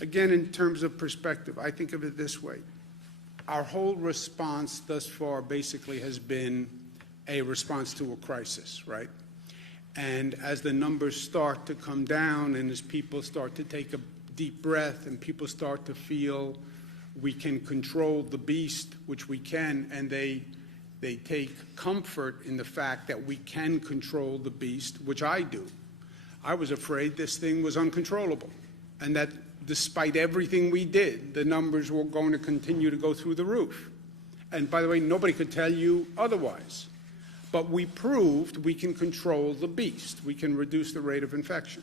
Again, in terms of perspective, I think of it this way. Our whole response thus far basically has been a response to a crisis, right? And as the numbers start to come down and as people start to take a deep breath and people start to feel we can control the beast, which we can, and they take comfort in the fact that we can control the beast, which I do. I was afraid this thing was uncontrollable and that despite everything we did, the numbers were going to continue to go through the roof. And by the way, nobody could tell you otherwise. But we proved we can control the beast. We can reduce the rate of infection.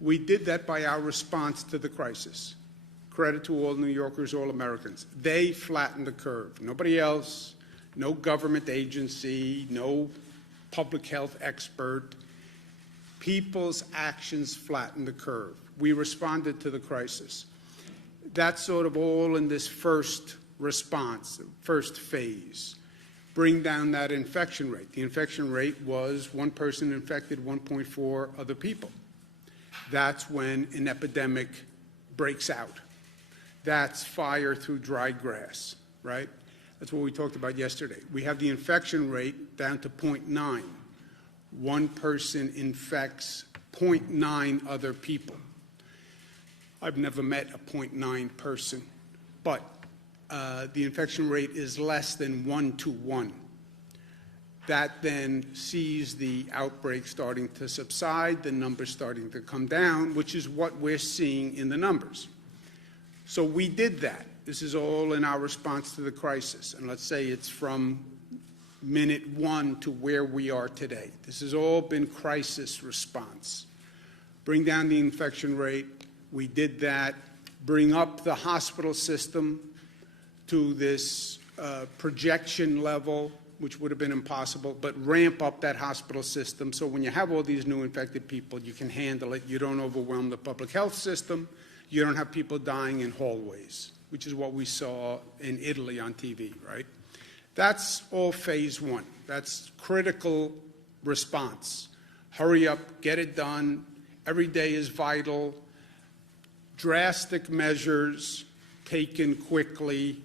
We did that by our response to the crisis. Credit to all New Yorkers, all Americans. They flattened the curve. Nobody else, no government agency, no public health expert. People's actions flattened the curve. We responded to the crisis. That's sort of all in this first response, first phase. Bring down that infection rate. The infection rate was one person infected 1.4 other people. That's when an epidemic breaks out. That's fire through dry grass, right? That's what we talked about yesterday. We have the infection rate down to 0.9. One person infects 0.9 other people. I've never met a 0.9 person, but the infection rate is less than 1 to 1. That then sees the outbreak starting to subside, the numbers starting to come down, which is what we're seeing in the numbers. So we did that. This is all in our response to the crisis. And let's say it's from minute 1 to where we are today. This has all been crisis response. Bring down the infection rate. We did that. Bring up the hospital system to this projection level, which would have been impossible, but ramp up that hospital system so when you have all these new infected people, you can handle it. You don't overwhelm the public health system. You don't have people dying in hallways, which is what we saw in Italy on TV, right? That's all phase 1. That's critical response. Hurry up, get it done. Every day is vital. Drastic measures taken quickly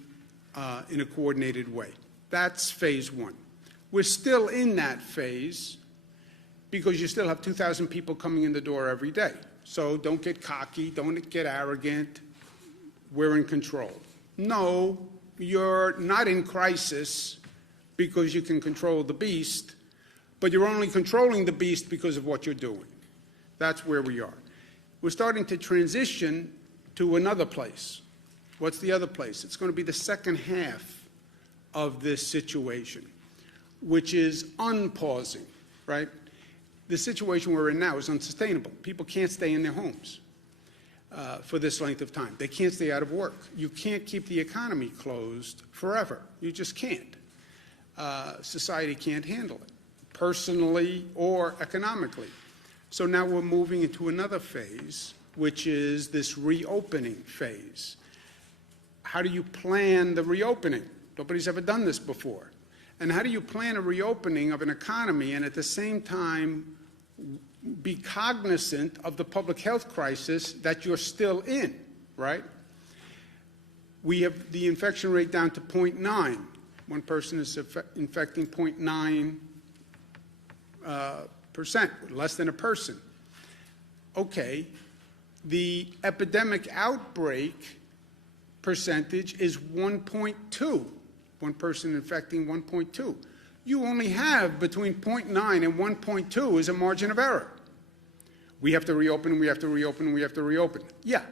in a coordinated way. That's phase 1. We're still in that phase because you still have 2,000 people coming in the door every day. So don't get cocky, don't get arrogant. We're in control. No, you're not in crisis because you can control the beast, but you're only controlling the beast because of what you're doing. That's where we are. We're starting to transition to another place. What's the other place? It's going to be the second half of this situation, which is unpausing, right? The situation we're in now is unsustainable. People can't stay in their homes for this length of time. They can't stay out of work. You can't keep the economy closed forever. You just can't. Society can't handle it, personally or economically. So now we're moving into another phase, which is this reopening phase. How do you plan the reopening? Nobody's ever done this before. And how do you plan a reopening of an economy and at the same time be cognizant of the public health crisis that you're still in, right? We have the infection rate down to 0.9. One person is infecting 0.9%, less than a person. Okay, the epidemic outbreak percentage is 1.2. One person infecting 1.2. You only have between 0.9 and 1.2 is a margin of error. We have to reopen, we have to reopen, we have to reopen. Yeah,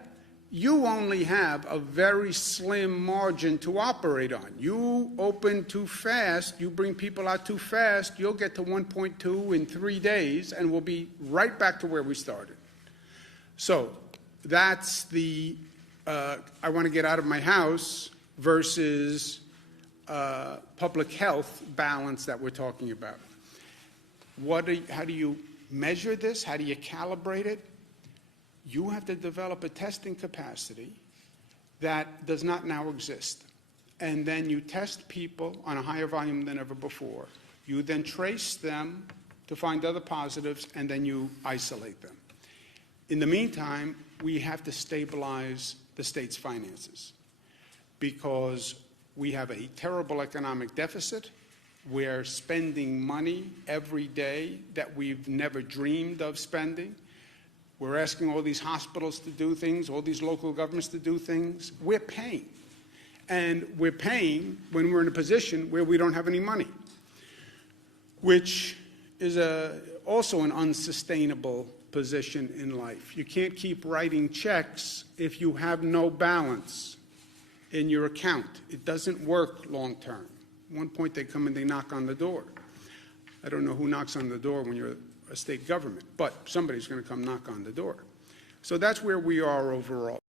you only have a very slim margin to operate on. You open too fast, you bring people out too fast, you'll get to 1.2 in 3 days and we'll be right back to where we started. So that's the I want to get out of my house versus public health balance that we're talking about. How do you measure this? How do you calibrate it? You have to develop a testing capacity that does not now exist. And then you test people on a higher volume than ever before. You then trace them to find other positives, and then you isolate them. In the meantime, we have to stabilize the state's finances, because we have a terrible economic deficit. We're spending money every day that we've never dreamed of spending. We're asking all these hospitals to do things, all these local governments to do things. We're paying. And we're paying when we're in a position where we don't have any money, which is also an unsustainable position in life. You can't keep writing checks if you have no balance in your account. It doesn't work long term. At one point they come and they knock on the door. I don't know who knocks on the door when you're a state government, but somebody's going to come knock on the door. So that's where we are overall.